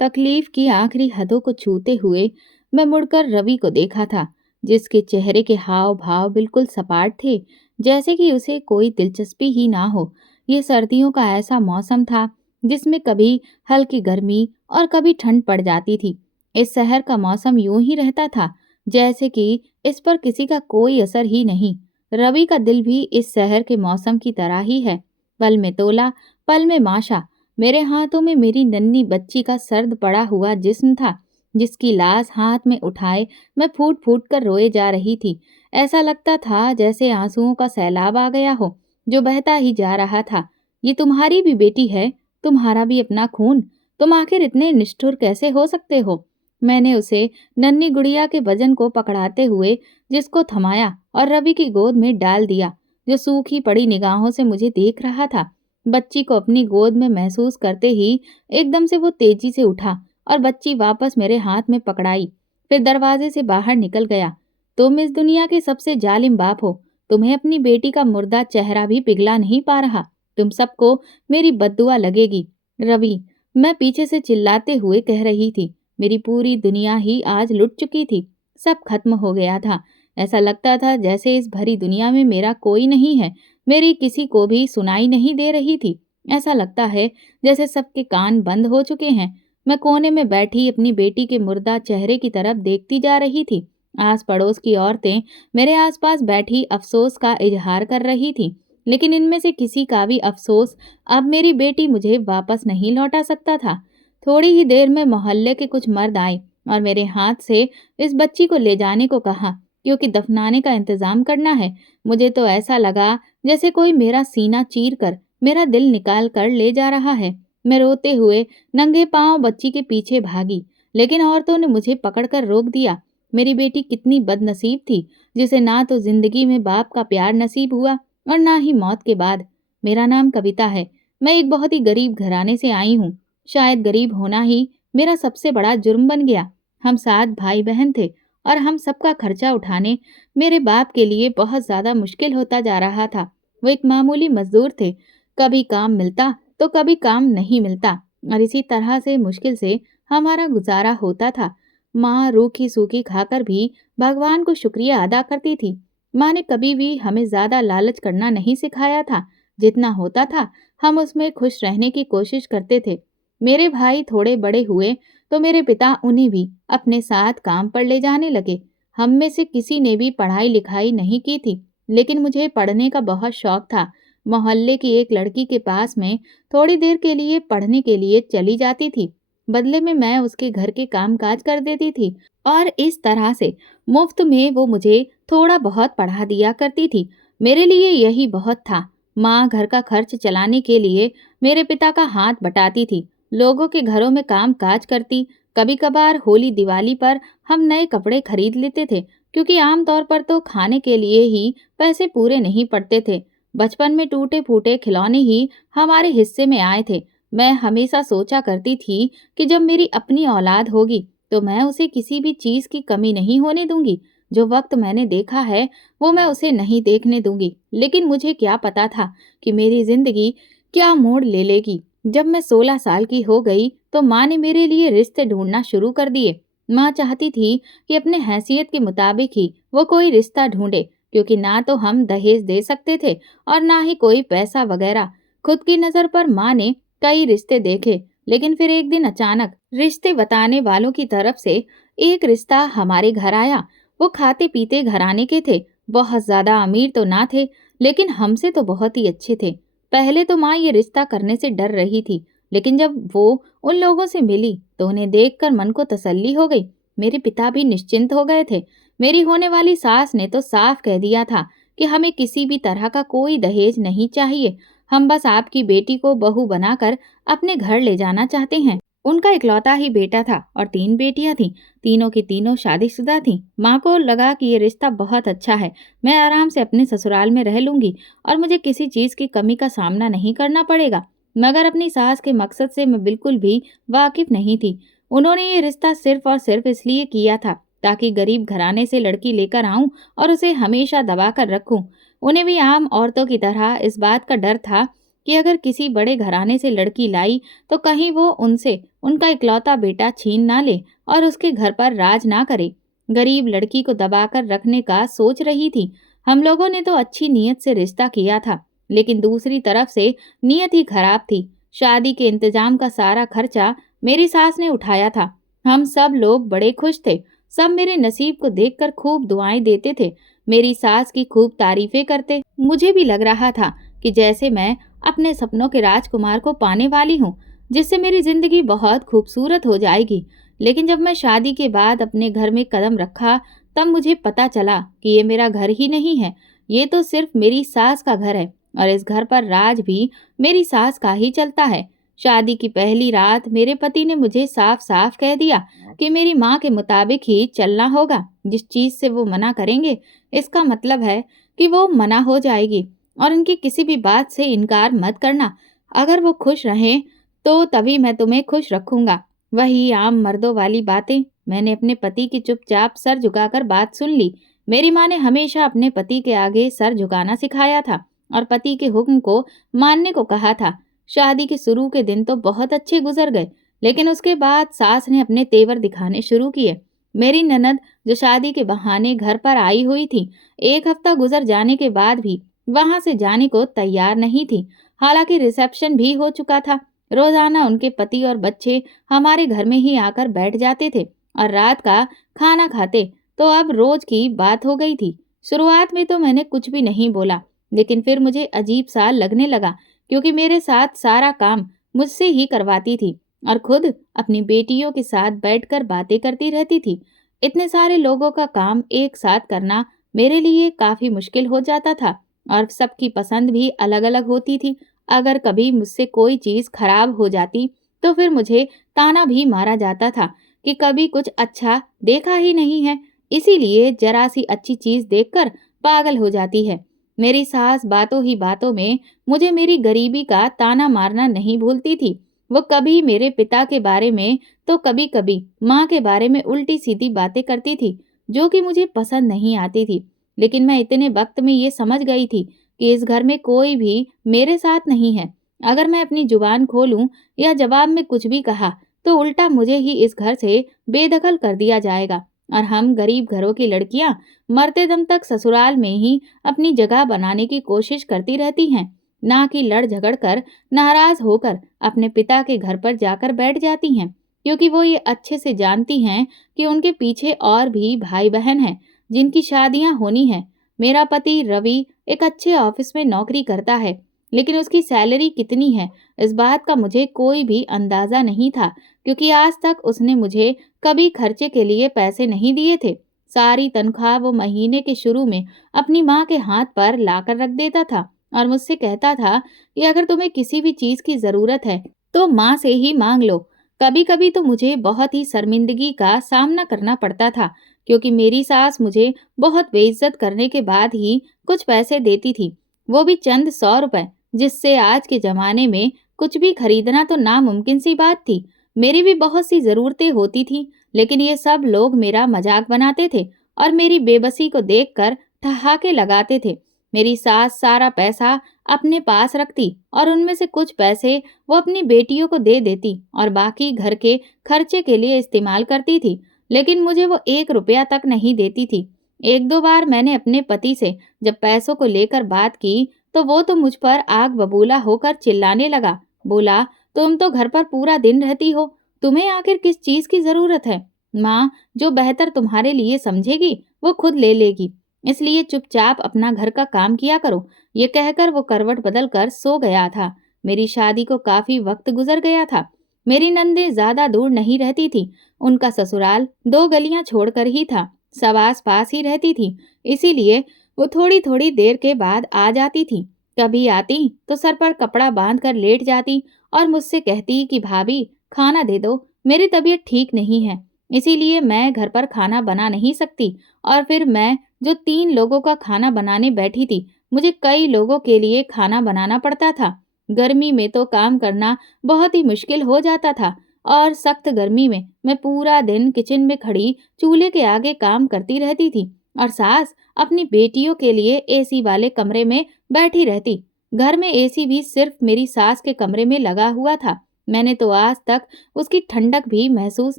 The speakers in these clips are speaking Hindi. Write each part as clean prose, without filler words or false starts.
तकलीफ की आखिरी हदों को छूते हुए मैं मुड़कर रवि को देखा था, जिसके चेहरे के हाव भाव बिल्कुल सपाट थे, जैसे कि उसे कोई दिलचस्पी ही ना हो। ये सर्दियों का ऐसा मौसम था जिसमें कभी हल्की गर्मी और कभी ठंड पड़ जाती थी। इस शहर का मौसम यूं ही रहता था, जैसे कि इस पर किसी का कोई असर ही नहीं। रवि का दिल भी इस शहर के मौसम की तरह ही है, पल में तोला, पल में माशा। मेरे हाथों में मेरी नन्ही बच्ची का सर्द पड़ा हुआ जिस्म था, जिसकी लाश हाथ में उठाए मैं फूट फूट कर रोए जा रही थी। ऐसा लगता था जैसे आंसुओं का सैलाब आ गया हो, जो बहता ही जा रहा था। ये तुम्हारी भी बेटी है, तुम्हारा भी अपना खून, तुम आखिर इतने निष्ठुर कैसे हो सकते हो? मैंने उसे नन्ही गुड़िया के वजन को पकड़ाते हुए जिसको थमाया और रवि की गोद में डाल दिया, जो सूखी पड़ी निगाहों से मुझे देख रहा था। बच्ची को अपनी गोद में महसूस करते ही एकदम से वो तेजी से उठा और बच्ची वापस मेरे हाथ में पकड़ाई, फिर दरवाजे से बाहर निकल गया। तुम इस दुनिया के सबसे जालिम बाप हो। तुम्हें अपनी बेटी का मुर्दा चेहरा भी पिघला नहीं पा रहा। तुम सबको मेरी बद्दुआ लगेगी। रवि, मैं पीछे से चिल्लाते हुए कह रही थी। मेरी पूरी दुनिया ही आज लुट चुकी थी। सब खत्म हो गया था। ऐसा लगता था जैसे इस भरी दुनिया में मेरा कोई नहीं है, मेरी किसी को भी सुनाई नहीं दे रही थी। ऐसा लगता है जैसे सबके कान बंद हो चुके हैं। मैं कोने में बैठी अपनी बेटी के मुर्दा चेहरे की तरफ देखती जा रही थी। आस पड़ोस की औरतें मेरे आसपास बैठी अफसोस का इजहार कर रही थी, लेकिन इनमें से किसी का भी अफसोस अब मेरी बेटी मुझे वापस नहीं लौटा सकता था। थोड़ी ही देर में मोहल्ले के कुछ मर्द आए और मेरे हाथ से इस बच्ची को ले जाने को कहा, क्योंकि दफनाने का इंतजाम करना है। मुझे तो ऐसा लगा जैसे कोई मेरा सीना चीर कर मेरा दिल निकाल कर ले जा रहा है। मैं रोते हुए नंगे पांव बच्ची के पीछे भागी, लेकिन औरतों ने मुझे पकड़कर रोक दिया। मेरी बेटी कितनी बदनसीब थी, जिसे ना तो जिंदगी में बाप का प्यार नसीब हुआ और ना ही मौत के बाद। मेरा नाम कविता है। मैं एक बहुत ही गरीब घराने से आई हूँ। शायद गरीब होना ही मेरा सबसे बड़ा जुर्म बन गया। हम 7 भाई बहन थे और हम सबका खर्चा उठाने मेरे बाप के लिए बहुत ज्यादा मुश्किल होता जा रहा था। वो एक मामूली मजदूर थे। कभी काम मिलता तो कभी काम नहीं मिलता, और इसी तरह से मुश्किल से हमारा गुजारा होता था। माँ रूखी सूखी खाकर भी भगवान को शुक्रिया अदा करती थी। माँ ने कभी भी हमें ज्यादा लालच करना नहीं सिखाया था। जितना होता था हम उसमें खुश रहने की कोशिश करते थे। मेरे भाई थोड़े बड़े हुए तो मेरे पिता उन्हें भी अपने साथ काम पर ले जाने लगे। हम में से किसी ने भी पढ़ाई लिखाई नहीं की थी, लेकिन मुझे पढ़ने का बहुत शौक था। मोहल्ले की एक लड़की के पास में थोड़ी देर के लिए पढ़ने के लिए चली जाती थी। बदले में मैं उसके घर के काम काज कर देती थी और इस तरह से मुफ्त में वो मुझे थोड़ा बहुत पढ़ा दिया करती थी। मेरे लिए यही बहुत था। माँ घर का खर्च चलाने के लिए मेरे पिता का हाथ बटाती थी, लोगों के घरों में काम काज करती। कभी कभार होली दिवाली पर हम नए कपड़े खरीद लेते थे, क्योंकि आमतौर पर तो खाने के लिए ही पैसे पूरे नहीं पड़ते थे। बचपन में टूटे फूटे खिलौने ही हमारे हिस्से में आए थे। मैं हमेशा सोचा करती थी कि जब मेरी अपनी औलाद होगी तो मैं उसे किसी भी चीज की कमी नहीं होने दूंगी। जो वक्त मैंने देखा है वो मैं उसे नहीं देखने दूंगी। लेकिन मुझे क्या पता था कि मेरी जिंदगी क्या मोड़ ले लेगी। जब मैं 16 साल की हो गई तो माँ ने मेरे लिए रिश्ते ढूंढना शुरू कर दिए। माँ चाहती थी कि अपने हैसियत के मुताबिक ही वो कोई रिश्ता ढूंढे, क्योंकि ना तो हम दहेज दे सकते थे और ना ही कोई पैसा वगैरह। खुद की नजर पर माँ ने कई रिश्ते देखे, लेकिन फिर एक दिन अचानक रिश्ते बताने वालों की तरफ से एक रिश्ता हमारे घर आया। वो खाते पीते घराने के थे। बहुत ज्यादा अमीर तो ना थे, लेकिन हमसे तो बहुत ही अच्छे थे। पहले तो माँ ये रिश्ता करने से डर रही थी, लेकिन जब वो उन लोगों से मिली तो उन्हें देखकर मन को तसल्ली हो गई। मेरे पिता भी निश्चिंत हो गए थे। मेरी होने वाली सास ने तो साफ कह दिया था कि हमें किसी भी तरह का कोई दहेज नहीं चाहिए। हम बस आपकी बेटी को बहू बनाकर अपने घर ले जाना चाहते हैं। उनका इकलौता ही बेटा था और 3 बेटियां थीं। तीनों की तीनों शादीशुदा थीं। माँ को लगा कि ये रिश्ता बहुत अच्छा है। मैं आराम से अपने ससुराल में रह लूंगी और मुझे किसी चीज की कमी का सामना नहीं करना पड़ेगा। मगर अपनी सास के मकसद से मैं बिल्कुल भी वाकिफ नहीं थी। उन्होंने ये रिश्ता सिर्फ और सिर्फ इसलिए किया था ताकि गरीब घराने से लड़की लेकर आऊं और उसे हमेशा दबा कर रखूं। उन्हें भी आम औरतों की तरह इस बात का डर था कि अगर किसी बड़े घराने से लड़की लाई तो कहीं वो उनसे उनका इकलौता बेटा छीन ना ले और उसके घर पर राज ना करे। गरीब लड़की को दबाकर रखने का सोच रही थी। हम लोगों ने तो अच्छी नीयत से रिश्ता किया था, लेकिन दूसरी तरफ से नीयत ही खराब थी। शादी के इंतजाम का सारा खर्चा मेरी सास ने उठाया था। हम सब लोग बड़े खुश थे। सब मेरे नसीब को देखकर खूब दुआएं देते थे। मेरी सास की खूब तारीफें करते। मुझे भी लग रहा था कि जैसे मैं अपने सपनों के राजकुमार को पाने वाली हूँ, जिससे मेरी जिंदगी बहुत खूबसूरत हो जाएगी। लेकिन जब मैं शादी के बाद अपने घर में कदम रखा, तब मुझे पता चला कि ये मेरा घर ही नहीं है। ये तो सिर्फ मेरी सास का घर है और इस घर पर राज भी मेरी सास का ही चलता है। शादी की पहली रात मेरे पति ने मुझे साफ साफ कह दिया कि मेरी माँ के मुताबिक ही चलना होगा। जिस चीज से वो मना करेंगे, इसका मतलब है कि वो मना हो जाएगी और उनकी किसी भी बात से इनकार मत करना। अगर वो खुश रहें तो तभी मैं तुम्हें खुश रखूंगा। वही आम मर्दों वाली बातें। मैंने अपने पति की चुपचाप सर झुकाकर बात सुन ली। मेरी माँ ने हमेशा अपने पति के आगे सर झुकाना सिखाया था और पति के हुक्म को मानने को कहा था। शादी के शुरू के दिन तो बहुत अच्छे गुजर गए, लेकिन उसके बाद सास ने अपने तेवर दिखाने शुरू किए। मेरी ननद, जो शादी के बहाने घर पर आई हुई थी, एक हफ्ता गुजर जाने के बाद भी वहां से जाने को तैयार नहीं थी। हालांकि रिसेप्शन भी हो चुका था। रोजाना उनके पति और बच्चे हमारे घर में ही आकर बैठ जाते थे और रात का खाना खाते। तो अब रोज की बात हो गई थी। शुरुआत में तो मैंने कुछ भी नहीं बोला, लेकिन फिर मुझे अजीब सा लगने लगा, क्योंकि मेरे साथ सारा काम मुझसे ही करवाती थी और खुद अपनी बेटियों के साथ बैठकर बातें करती रहती थी। इतने सारे लोगों का काम एक साथ करना मेरे लिए काफी मुश्किल हो जाता था और सबकी पसंद भी अलग अलग होती थी। अगर कभी मुझसे कोई चीज खराब हो जाती तो फिर मुझे ताना भी मारा जाता था कि कभी कुछ अच्छा देखा ही नहीं है, इसीलिए जरा सी अच्छी चीज देखकर पागल हो जाती है। मेरी सास बातों ही बातों में मुझे मेरी गरीबी का ताना मारना नहीं भूलती थी। वो कभी मेरे पिता के बारे में तो कभी कभी माँ के बारे में उल्टी सीधी बातें करती थी, जो कि मुझे पसंद नहीं आती थी। लेकिन मैं इतने वक्त में ये समझ गई थी कि इस घर में कोई भी मेरे साथ नहीं है। अगर मैं अपनी जुबान खोलूं या जवाब में कुछ भी कहा तो उल्टा मुझे ही इस घर से बेदखल कर दिया जाएगा और हम गरीब घरों की लड़कियां मरते दम तक ससुराल में ही अपनी जगह बनाने की कोशिश करती रहती हैं, ना कि लड़ झगड़ कर नाराज होकर अपने पिता के घर पर जाकर बैठ जाती हैं, क्योंकि वो ये अच्छे से जानती हैं कि उनके पीछे और भी भाई बहन हैं जिनकी शादियां होनी है। मेरा पति रवि एक अच्छे ऑफिस में नौकरी करता है, लेकिन उसकी सैलरी कितनी है इस बात का मुझे कोई भी अंदाजा नहीं था, क्योंकि आज तक उसने मुझे कभी खर्चे के लिए पैसे नहीं दिए थे। सारी तनख्वाह वो महीने के शुरू में अपनी माँ के हाथ पर लाकर रख देता था और मुझसे कहता था कि अगर तुम्हें किसी भी चीज की जरूरत है तो माँ से ही मांग लो। कभी कभी तो मुझे बहुत ही शर्मिंदगी का सामना करना पड़ता था, क्योंकि मेरी सास मुझे बहुत बेइज्जत करने के बाद ही कुछ पैसे देती थी, वो भी चंद 100 रुपए, जिससे आज के जमाने में कुछ भी खरीदना तो नामुमकिन सी बात थी। मेरी भी बहुत सी जरूरतें होती थी, लेकिन ये सब लोग मेरा मजाक बनाते थे और मेरी बेबसी को देखकर ठहाके लगाते थे। मेरी सास सारा पैसा अपने पास रखती और उनमें से कुछ पैसे वो अपनी बेटियों को दे देती और बाकी घर के खर्चे के लिए इस्तेमाल करती थी, लेकिन मुझे वो 1 रुपया तक नहीं देती थी। एक दो बार मैंने अपने पति से जब पैसों को लेकर बात की तो वो तो मुझ पर आग बबूला होकर चिल्लाने लगा। बोला, तुम तो घर पर पूरा दिन रहती हो, तुम्हें आखिर किस चीज की जरूरत है? माँ जो बेहतर तुम्हारे लिए समझेगी वो खुद ले लेगी, इसलिए चुपचाप अपना घर का काम किया करो। ये कहकर वो करवट बदल कर सो गया था। मेरी शादी को काफी वक्त गुजर गया था। मेरी नंदें ज्यादा दूर नहीं रहती थी। उनका ससुराल 2 गलियां छोड़कर ही था। सब आस पास ही रहती थी, इसीलिए वो थोड़ी थोड़ी देर के बाद आ जाती थी। कभी आती तो सर पर कपड़ा बांध कर लेट जाती और मुझसे कहती कि भाभी खाना दे दो, मेरी तबीयत ठीक नहीं है, इसीलिए मैं घर पर खाना बना नहीं सकती। और फिर मैं जो 3 लोगों का खाना बनाने बैठी थी, मुझे कई लोगों के लिए खाना बनाना पड़ता था। गर्मी में तो काम करना बहुत ही मुश्किल हो जाता था और सख्त गर्मी में मैं पूरा दिन किचन में खड़ी चूल्हे के आगे काम करती रहती थी और सास अपनी बेटियों के लिए एसी वाले कमरे में बैठी रहती। घर में एसी भी सिर्फ मेरी सास के कमरे में लगा हुआ था। मैंने तो आज तक उसकी ठंडक भी महसूस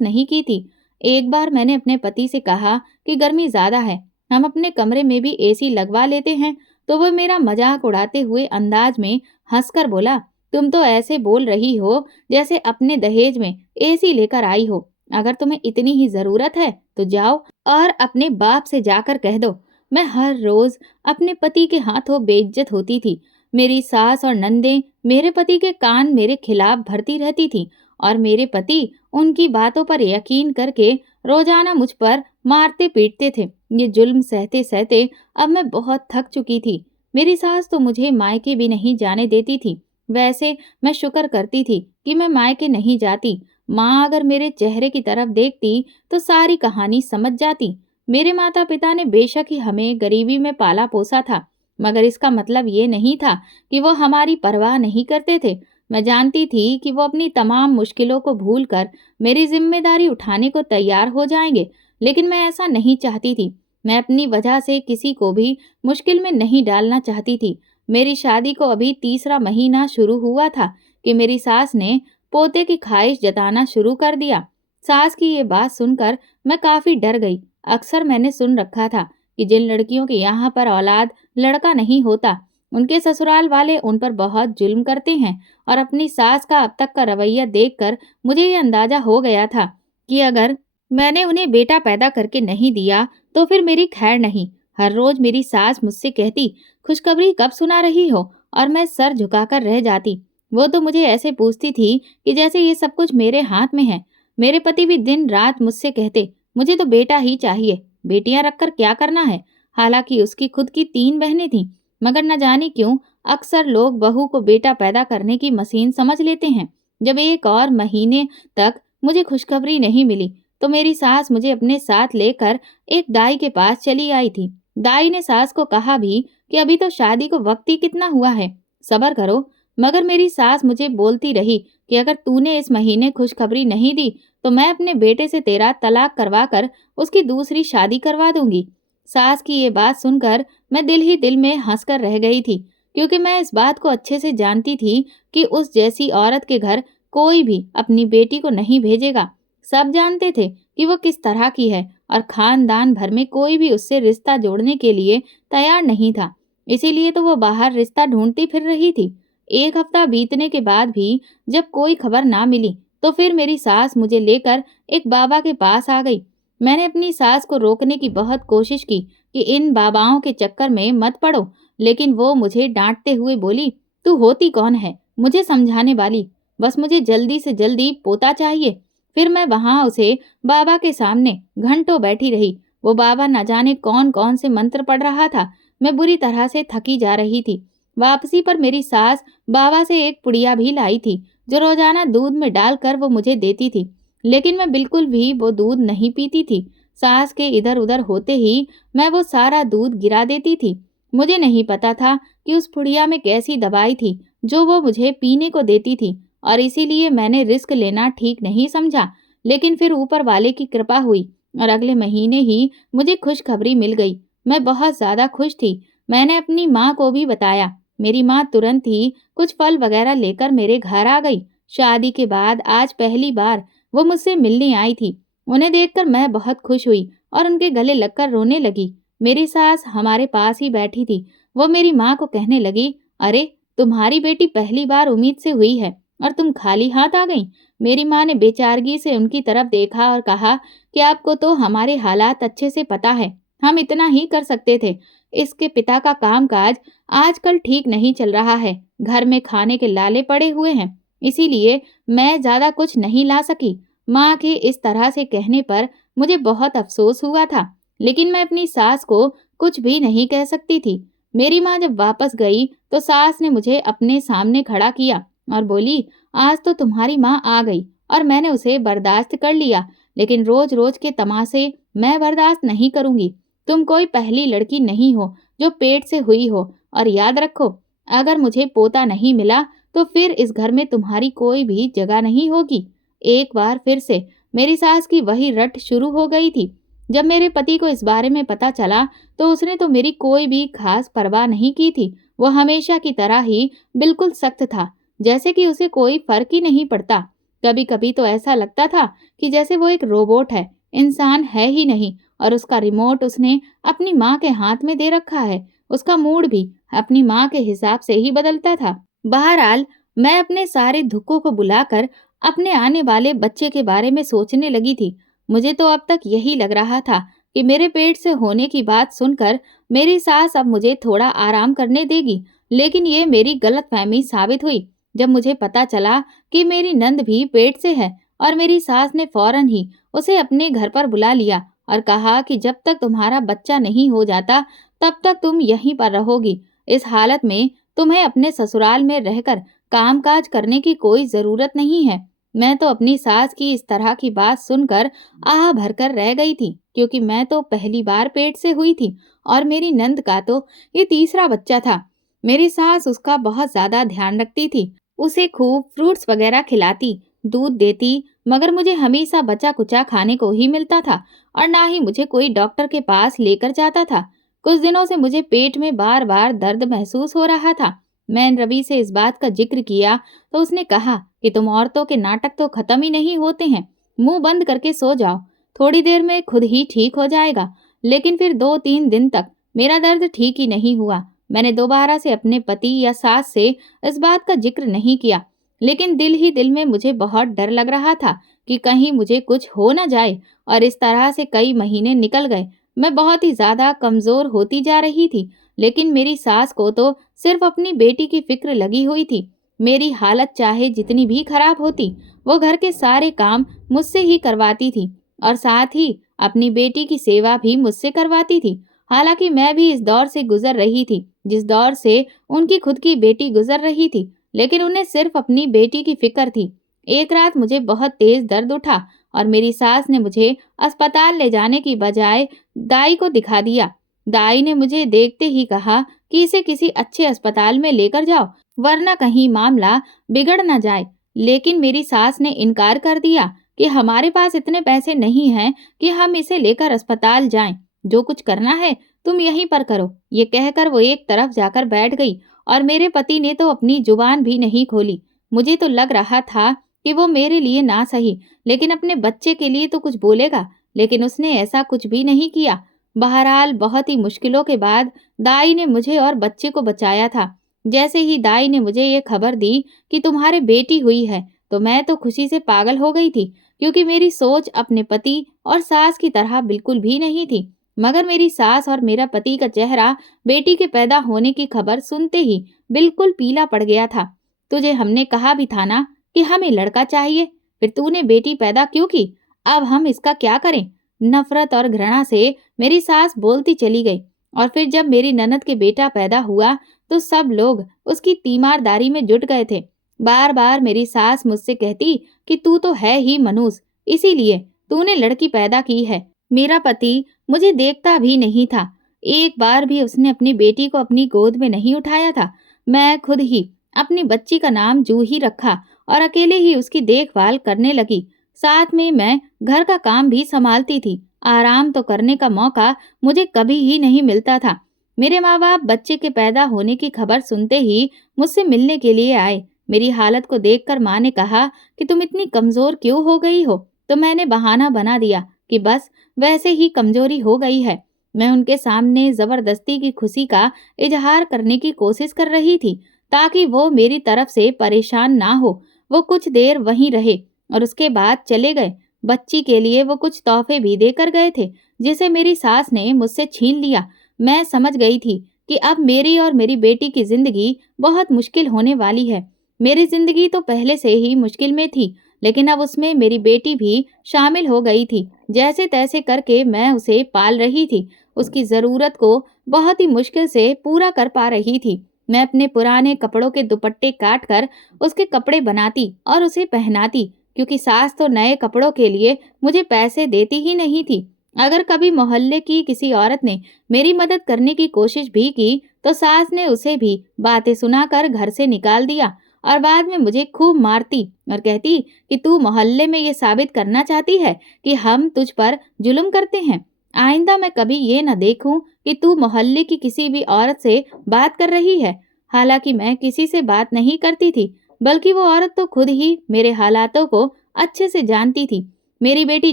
नहीं की थी। एक बार मैंने अपने पति से कहा कि गर्मी ज्यादा है, हम अपने कमरे में भी एसी लगवा लेते हैं, तो वह मेरा मजाक उड़ाते हुए अंदाज में हंसकर बोला, तुम तो ऐसे बोल रही हो जैसे अपने दहेज में एसी लेकर आई हो। अगर तुम्हें इतनी ही जरूरत है तो जाओ और अपने बाप से जाकर कह दो। मैं हर रोज अपने पति के हाथों बेइज्जत होती थी। मेरी सास और नंदें मेरे पति के कान मेरे खिलाफ भरती रहती थी और मेरे पति उनकी बातों पर यकीन करके रोजाना मुझ पर मारते पीटते थे। ये जुल्म सहते सहते अब मैं बहुत थक चुकी थी। मेरी सास तो मुझे मायके भी नहीं जाने देती थी। वैसे मैं शुक्र करती थी कि मैं मायके नहीं जाती। माँ अगर मेरे चेहरे की तरफ देखती तो सारी कहानी समझ जाती। मेरे माता पिता ने बेशक ही हमें गरीबी में पाला पोसा था, मगर इसका मतलब ये नहीं था कि वो हमारी परवाह नहीं करते थे। मैं जानती थी कि वो अपनी तमाम मुश्किलों को भूलकर मेरी जिम्मेदारी उठाने को तैयार हो जाएंगे, लेकिन मैं ऐसा नहीं चाहती थी। मैं अपनी वजह से किसी को भी मुश्किल में नहीं डालना चाहती थी। मेरी शादी को अभी तीसरा महीना शुरू हुआ था कि मेरी सास ने पोते की ख्वाहिश जताना शुरू कर दिया। सास की ये बात सुनकर मैं काफी डर गई। अक्सर मैंने सुन रखा था कि जिन लड़कियों के यहाँ पर औलाद लड़का नहीं होता, उनके ससुराल वाले उन पर बहुत जुल्म करते हैं। और अपनी सास का अब तक का रवैया देखकर मुझे ये अंदाजा हो गया था कि अगर मैंने उन्हें बेटा पैदा करके नहीं दिया तो फिर मेरी खैर नहीं। हर रोज मेरी सास मुझसे कहती, खुशखबरी कब सुना रही हो, और मैं सर झुकाकर रह जाती। वो तो मुझे ऐसे पूछती थी कि जैसे ये सब कुछ मेरे हाथ में है। मेरे पति भी दिन रात मुझसे कहते, मुझे तो बेटा ही चाहिए, बेटियां रखकर क्या करना है। हालांकि उसकी खुद की 3 बहनें थीं, मगर न जाने क्यों अक्सर लोग बहू को बेटा पैदा करने की मशीन समझ लेते हैं। जब एक और महीने तक मुझे खुशखबरी नहीं मिली तो मेरी सास मुझे अपने साथ लेकर एक दाई के पास चली आई थी। दाई ने सास को कहा भी कि अभी तो शादी को वक्त ही कितना हुआ है, सब्र करो। मगर मेरी सास मुझे बोलती रही कि अगर तूने इस महीने खुशखबरी नहीं दी तो मैं अपने बेटे से तेरा तलाक करवा कर उसकी दूसरी शादी करवा दूंगी। सास की ये बात सुनकर मैं दिल ही दिल में हंसकर रह गई थी, क्योंकि मैं इस बात को अच्छे से जानती थी कि उस जैसी औरत के घर कोई भी अपनी बेटी को नहीं भेजेगा। सब जानते थे कि वो किस तरह की है और खानदान भर में कोई भी उससे रिश्ता जोड़ने के लिए तैयार नहीं था। इसीलिए तो वो बाहर रिश्ता ढूंढती फिर रही थी। एक हफ्ता बीतने के बाद भी जब कोई खबर ना मिली तो फिर मेरी सास मुझे लेकर एक बाबा के पास आ गई। मैंने अपनी सास को रोकने की बहुत कोशिश की कि इन बाबाओं के चक्कर में मत पड़ो, लेकिन वो मुझे डांटते हुए बोली, तू होती कौन है मुझे समझाने वाली, बस मुझे जल्दी से जल्दी पोता चाहिए। फिर मैं वहां उसे बाबा के सामने घंटों बैठी रही। वो बाबा न जाने कौन कौन से मंत्र पढ़ रहा था। मैं बुरी तरह से थकी जा रही थी। वापसी पर मेरी सास बाबा से एक पुड़िया भी लाई थी, जो रोजाना दूध में डालकर वो मुझे देती थी, लेकिन मैं बिल्कुल भी वो दूध नहीं पीती थी। सास के इधर उधर होते ही मैं वो सारा दूध गिरा देती थी। मुझे नहीं पता था कि उस पुड़िया में कैसी दवाई थी जो वो मुझे पीने को देती थी, और इसीलिए मैंने रिस्क लेना ठीक नहीं समझा। लेकिन फिर ऊपर वाले की कृपा हुई और अगले महीने ही मुझे खुशखबरी मिल गई। मैं बहुत ज्यादा खुश थी। मैंने अपनी माँ को भी बताया। मेरी माँ तुरंत ही कुछ फल वगैरह लेकर मेरे घर आ गई। शादी के बाद आज पहली बार वो मुझसे मिलने आई थी। उन्हें देखकर मैं बहुत खुश हुई और उनके गले लगकर रोने लगी। मेरी सास हमारे पास ही बैठी थी। वो मेरी माँ को कहने लगी, अरे तुम्हारी बेटी पहली बार उम्मीद से हुई है और तुम खाली हाथ आ गई। मेरी माँ ने बेचारगी से उनकी तरफ देखा और कहा कि आपको तो हमारे हालात अच्छे से पता है, हम इतना ही कर सकते थे। इसके पिता का कामकाज आजकल ठीक नहीं चल रहा है, घर में खाने के लाले पड़े हुए हैं, इसीलिए मैं ज्यादा कुछ नहीं ला सकी। माँ के इस तरह से कहने पर मुझे बहुत अफसोस हुआ था, लेकिन मैं अपनी सास को कुछ भी नहीं कह सकती थी। मेरी माँ जब वापस गई तो सास ने मुझे अपने सामने खड़ा किया और बोली, आज तो तुम्हारी माँ आ गई और मैंने उसे बर्दाश्त कर लिया, लेकिन रोज रोज के तमाशे मैं बर्दाश्त नहीं करूंगी। तुम कोई पहली लड़की नहीं हो जो पेट से हुई हो, और याद रखो, अगर मुझे पोता नहीं मिला तो फिर इस घर में तुम्हारी कोई भी जगह नहीं होगी। एक बार फिर से मेरी सास की वही रट शुरू हो गई थी। जब मेरे पति को इस बारे में पता चला तो उसने तो मेरी कोई भी खास परवाह नहीं की थी। वो हमेशा की तरह ही बिल्कुल सख्त था, जैसे कि उसे कोई फर्क ही नहीं पड़ता। कभी कभी तो ऐसा लगता था कि जैसे वो एक रोबोट है, इंसान है ही नहीं, और उसका रिमोट उसने अपनी माँ के हाथ में दे रखा है। उसका मूड भी अपनी माँ के हिसाब से ही बदलता था। बहरहाल, मैं अपने सारे दुखों को बुलाकर अपने आने वाले बच्चे के बारे में सोचने लगी थी। मुझे तो अब तक यही लग रहा था कि मेरे पेट से होने की बात सुनकर मेरी सास अब मुझे थोड़ा आराम करने देगी, लेकिन ये मेरी गलतफहमी साबित हुई जब मुझे पता चला कि मेरी नंद भी पेट से है। और मेरी सास ने फौरन ही उसे अपने घर पर बुला लिया और कहा कि जब तक तुम्हारा बच्चा नहीं हो जाता, तब तक तुम यहीं पर रहोगी। इस हालत में तुम्हें अपने ससुराल में रहकर कामकाज करने की कोई जरूरत नहीं है। मैं तो अपनी सास की इस तरह की बात सुनकर आह भरकर रह गई थी, क्योंकि मैं तो पहली बार पेट से हुई थी और मेरी नंद का तो ये तीसरा बच्चा था। मेरी सास उसका बहुत ज्यादा ध्यान रखती थी, उसे खूब फ्रूट्स वगैरह खिलाती, दूध देती, मगर मुझे हमेशा बचा कुचा खाने को ही मिलता था और ना ही मुझे कोई डॉक्टर के पास लेकर जाता था। कुछ दिनों से मुझे पेट में बार बार दर्द महसूस हो रहा था। मैंने रवि से इस बात का जिक्र किया तो उसने कहा कि तुम औरतों के नाटक तो खत्म ही नहीं होते हैं, मुंह बंद करके सो जाओ, थोड़ी देर में खुद ही ठीक हो जाएगा। लेकिन फिर 2-3 दिन तक मेरा दर्द ठीक ही नहीं हुआ। मैंने दोबारा से अपने पति या सास से इस बात का जिक्र नहीं किया, लेकिन दिल ही दिल में मुझे बहुत डर लग रहा था कि कहीं मुझे कुछ हो न जाए। और इस तरह से कई महीने निकल गए। मैं बहुत ही ज्यादा कमजोर होती जा रही थी, लेकिन मेरी सास को तो सिर्फ अपनी बेटी की फिक्र लगी हुई थी। मेरी हालत चाहे जितनी भी खराब होती, वो घर के सारे काम मुझसे ही करवाती थी और साथ ही अपनी बेटी की सेवा भी मुझसे करवाती थी। हालांकि मैं भी इस दौर से गुजर रही थी जिस दौर से उनकी खुद की बेटी गुजर रही थी, लेकिन उन्हें सिर्फ अपनी बेटी की फिक्र थी। एक रात मुझे बहुत तेज दर्द उठा और मेरी सास ने मुझे अस्पताल ले जाने की बजाय दाई को दिखा दिया। दाई ने मुझे देखते ही कहा कि इसे किसी अच्छे अस्पताल में लेकर जाओ, वरना कहीं मामला बिगड़ न जाए। लेकिन मेरी सास ने इनकार कर दिया कि हमारे पास इतने पैसे नहीं हैं कि हम इसे लेकर अस्पताल जाएं। जो कुछ करना है तुम यहीं पर करो। ये कहकर वो एक तरफ जाकर बैठ गई और मेरे पति ने तो अपनी जुबान भी नहीं खोली। मुझे तो लग रहा था कि वो मेरे लिए ना सही, लेकिन अपने बच्चे के लिए तो कुछ बोलेगा, लेकिन उसने ऐसा कुछ भी नहीं किया। बहरहाल, बहुत ही मुश्किलों के बाद दाई ने मुझे और बच्चे को बचाया था। जैसे ही दाई ने मुझे ये खबर दी कि तुम्हारे बेटी हुई है, तो मैं तो खुशी से पागल हो गई थी, क्योंकि मेरी सोच अपने पति और सास की तरह बिल्कुल भी नहीं थी। मगर मेरी सास और मेरा पति का चेहरा बेटी के पैदा होने की खबर सुनते ही बिल्कुल पीला पड़ गया था। तुझे हमने कहा भी था ना कि हमें लड़का चाहिए, फिर तूने बेटी पैदा क्यों की? अब हम इसका क्या करें? नफरत और घृणा से मेरी सास बोलती चली गई। और फिर जब मेरी ननद के बेटा पैदा हुआ, तो सब लोग उसकी तीमारदारी में जुट गए थे। बार बार मेरी सास मुझसे कहती कि तू तो है ही मनूस, इसीलिए तूने लड़की पैदा की है। मेरा पति मुझे देखता भी नहीं था, एक बार भी उसने अपनी बेटी को अपनी गोद में नहीं उठाया था। मैं खुद ही अपनी बच्ची का नाम जूही रखा और अकेले ही उसकी देखभाल करने लगी। साथ में मैं घर का काम भी संभालती थी। आराम तो करने का मौका मुझे कभी ही नहीं मिलता था। मेरे माँ बाप बच्चे के पैदा होने की खबर सुनते ही मुझसे मिलने के लिए आए। मेरी हालत को देखकर माँ ने कहा कि तुम इतनी कमजोर क्यों हो गई हो? तो मैंने बहाना बना दिया कि बस वैसे ही कमजोरी हो गई है। मैं उनके सामने जबरदस्ती की खुशी का इजहार करने की कोशिश कर रही थी, ताकि वो मेरी तरफ से परेशान ना हो। वो कुछ देर वहीं रहे और उसके बाद चले गए। बच्ची के लिए वो कुछ तोहफे भी देकर गए थे, जिसे मेरी सास ने मुझसे छीन लिया। मैं समझ गई थी कि अब मेरी और मेरी बेटी की जिंदगी बहुत मुश्किल होने वाली है। मेरी जिंदगी तो पहले से ही मुश्किल में थी, लेकिन अब उसमें मेरी बेटी भी शामिल हो गई थी। जैसे तैसे करके मैं उसे पाल रही थी, उसकी जरूरत को बहुत ही मुश्किल से पूरा कर पा रही थी। मैं अपने पुराने कपड़ों के दुपट्टे काट कर उसके कपड़े बनाती और उसे पहनाती, क्योंकि सास तो नए कपड़ों के लिए मुझे पैसे देती ही नहीं थी। अगर कभी मोहल्ले की किसी औरत ने मेरी मदद करने की कोशिश भी की, तो सास ने उसे भी बातें सुनाकर घर से निकाल दिया और बाद में मुझे खूब मारती और कहती कि तू मोहल्ले में ये साबित करना चाहती है कि हम तुझ पर जुल्म करते हैं। आइंदा मैं कभी ये न देखूं कि तू मोहल्ले की किसी भी औरत से बात कर रही है। हालांकि मैं किसी से बात नहीं करती थी, बल्कि वो औरत तो खुद ही मेरे हालातों को अच्छे से जानती थी। मेरी बेटी